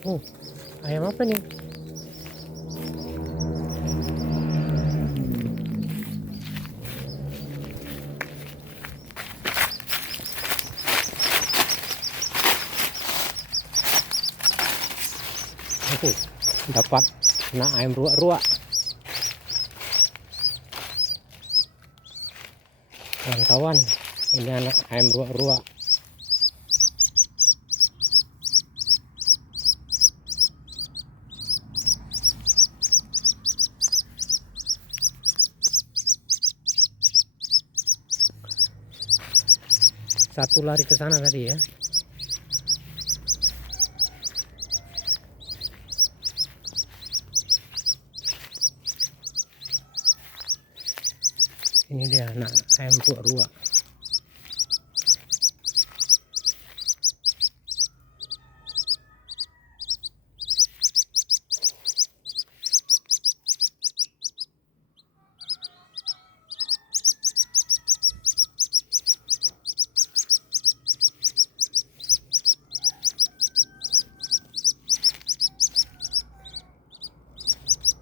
Oh, ayam apa nih? Oh, dapat anak ayam ruak-ruak. Kawan-kawan, ini anak ayam ruak-ruak. Satu lari ke sana tadi ya. Ini dia anak ayam ruak-ruak.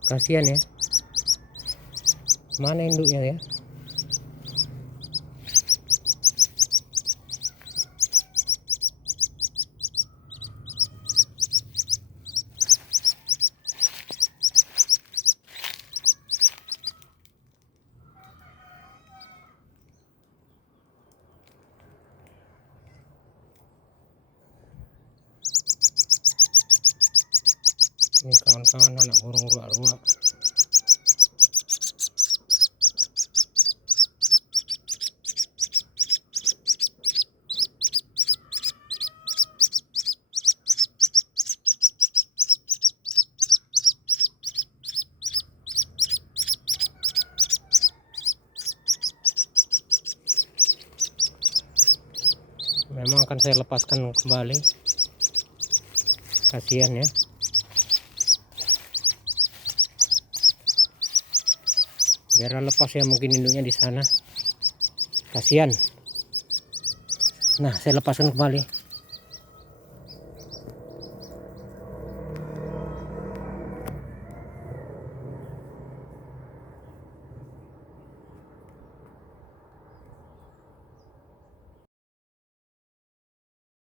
Kasihan ya. Mana induknya ya? Ini kawan-kawan anak burung ruak-ruak. Memang akan saya lepaskan kembali. Kasihan ya. Biar lepas ya, mungkin induknya di sana. Kasihan. Nah, saya lepaskan kembali.